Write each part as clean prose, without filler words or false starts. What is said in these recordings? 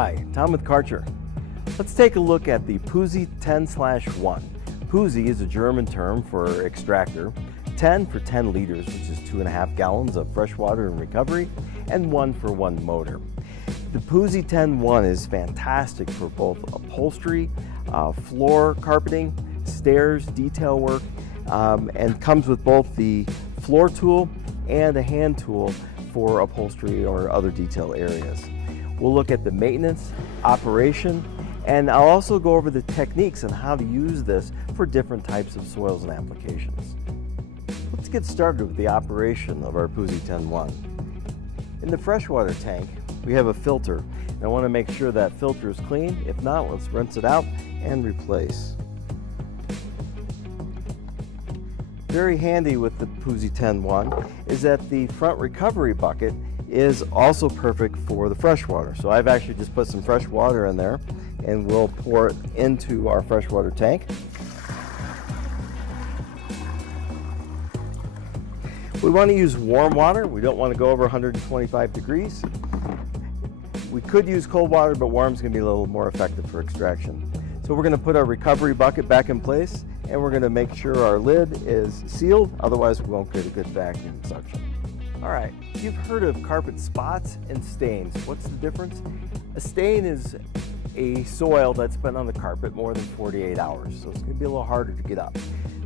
Hi, Tom with Kärcher. Let's take a look at the Puzzi 10/1. Puzzi is a German term for extractor, 10 for 10 liters, which is 2.5 gallons of fresh water and recovery, and 1 for 1 motor. The Puzzi 10/1 is fantastic for both upholstery, floor carpeting, stairs, detail work, and comes with both the floor tool and a hand tool for upholstery or other detail areas. We'll look at the maintenance, operation, and I'll also go over the techniques on how to use this for different types of soils and applications. Let's get started with the operation of our Puzzi 10/1. In the freshwater tank, we have a filter, and I want to make sure that filter is clean. If not, let's rinse it out and replace. Very handy with the Puzzi 10/1 is that the front recovery bucket is also perfect for the fresh water. So I've actually just put some fresh water in there and we'll pour it into our freshwater tank. We want to use warm water. We don't want to go over 125 degrees. We could use cold water, but warm is going to be a little more effective for extraction. So we're going to put our recovery bucket back in place and we're going to make sure our lid is sealed, otherwise we won't get a good vacuum suction. All right, you've heard of carpet spots and stains. What's the difference? A stain is a soil that's been on the carpet more than 48 hours, so it's going to be a little harder to get up.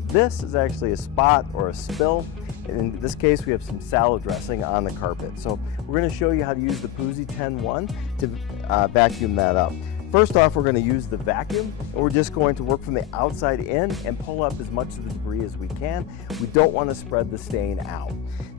This is actually a spot or a spill, and in this case we have some salad dressing on the carpet. So we're going to show you how to use the Puzzi 10/1 to vacuum that up. First off, we're going to use the vacuum, and we're just going to work from the outside in and pull up as much of the debris as we can. We don't want to spread the stain out.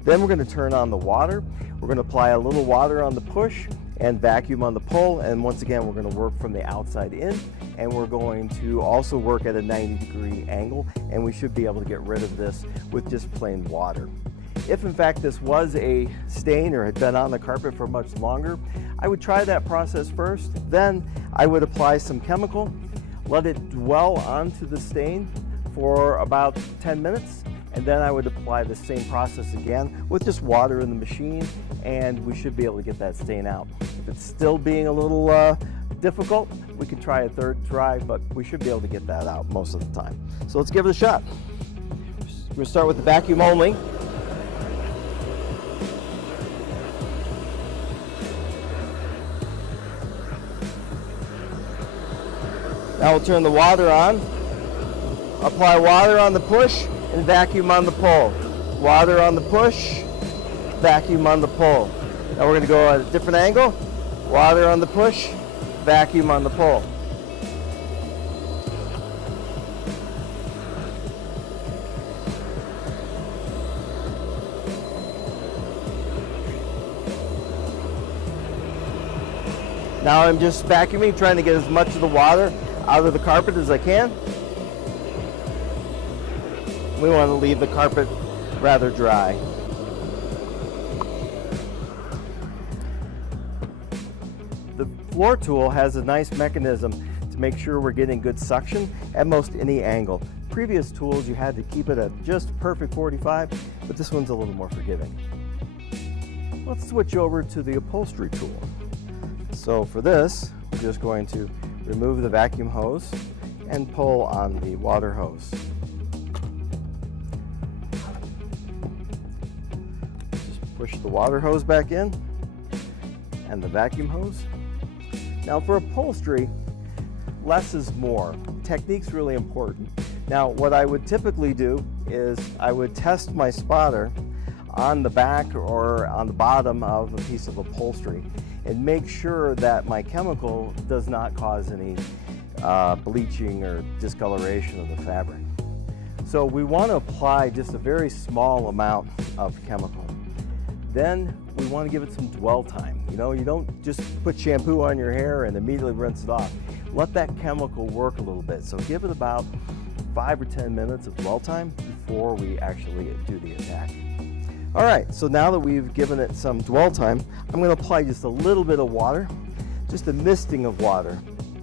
Then we're going to turn on the water. We're going to apply a little water on the push and vacuum on the pull, and once again we're going to work from the outside in, and we're going to also work at a 90-degree angle, and we should be able to get rid of this with just plain water. If in fact this was a stain or had been on the carpet for much longer, I would try that process first. Then I would apply some chemical, let it dwell onto the stain for about 10 minutes, and then I would apply the same process again with just water in the machine, and we should be able to get that stain out. If it's still being a little difficult, we could try a third try, but we should be able to get that out most of the time. So let's give it a shot. We're going to start with the vacuum only. Now we'll turn the water on, apply water on the push, and vacuum on the pull. Water on the push, vacuum on the pull. Now we're going to go at a different angle. Water on the push, vacuum on the pull. Now I'm just vacuuming, trying to get as much of the water out of the carpet as I can. We want to leave the carpet rather dry. The floor tool has a nice mechanism to make sure we're getting good suction at most any angle. Previous tools you had to keep it at just perfect 45, but this one's a little more forgiving. Let's switch over to the upholstery tool. So for this, we're just going to remove the vacuum hose and pull on the water hose. Just push the water hose back in and the vacuum hose. Now for upholstery, less is more. Technique's really important. Now what I would typically do is I would test my spotter on the back or on the bottom of a piece of upholstery and make sure that my chemical does not cause any bleaching or discoloration of the fabric. So we want to apply just a very small amount of chemical. Then we want to give it some dwell time. You know, you don't just put shampoo on your hair and immediately rinse it off. Let that chemical work a little bit. So give it about 5 or 10 minutes of dwell time before we actually do the attack. All right, so now that we've given it some dwell time, I'm going to apply just a little bit of water, just a misting of water.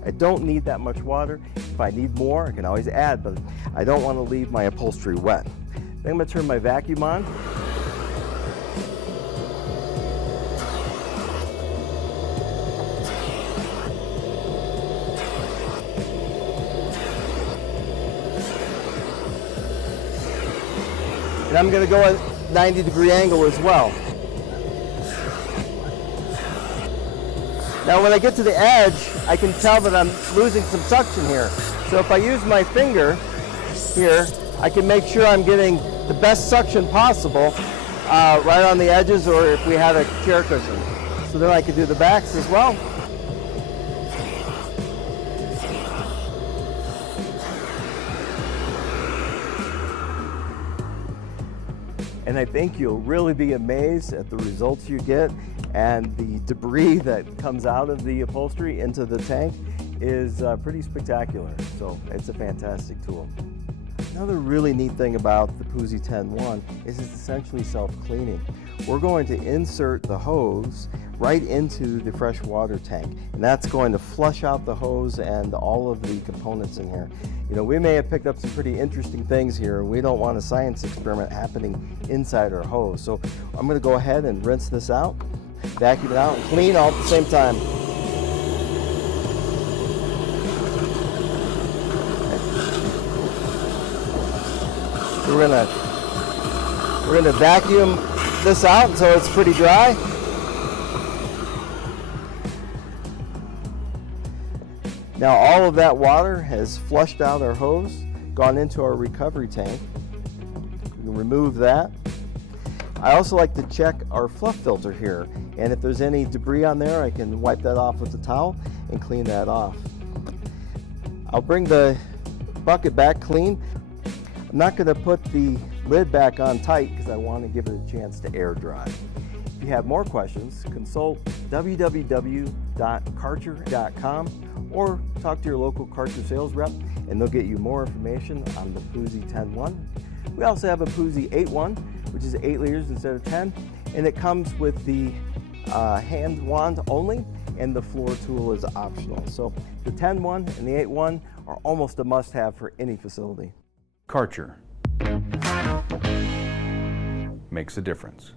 I don't need that much water. If I need more, I can always add, but I don't want to leave my upholstery wet. Then I'm going to turn my vacuum on. And I'm going to go at 90-degree angle as well. Now when I get to the edge, I can tell that I'm losing some suction here. So if I use my finger here, I can make sure I'm getting the best suction possible right on the edges, or if we had a chair cushion. So then I can do the backs as well. And I think you'll really be amazed at the results you get, and the debris that comes out of the upholstery into the tank is pretty spectacular. So it's a fantastic tool. Another really neat thing about the Puzzi 10-1 is it's essentially self-cleaning. We're going to insert the hose right into the fresh water tank, and that's going to flush out the hose and all of the components in here. You know, we may have picked up some pretty interesting things here, and we don't want a science experiment happening inside our hose. So I'm going to go ahead and rinse this out, vacuum it out, and clean all at the same time. So we're gonna vacuum this out until it's pretty dry. Now all of that water has flushed out our hose, gone into our recovery tank. We can remove that. I also like to check our fluff filter here, and if there's any debris on there, I can wipe that off with a towel and clean that off. I'll bring the bucket back clean. I'm not going to put the lid back on tight because I want to give it a chance to air dry. If you have more questions, consult www.kärcher.com or talk to your local Kärcher sales rep, and they'll get you more information on the Puzzi 10-1. We also have a Puzzi 8-1, which is 8 liters instead of 10, and it comes with the hand wand only, and the floor tool is optional. So the 10-1 and the 8-1 are almost a must-have for any facility. Kärcher makes a difference.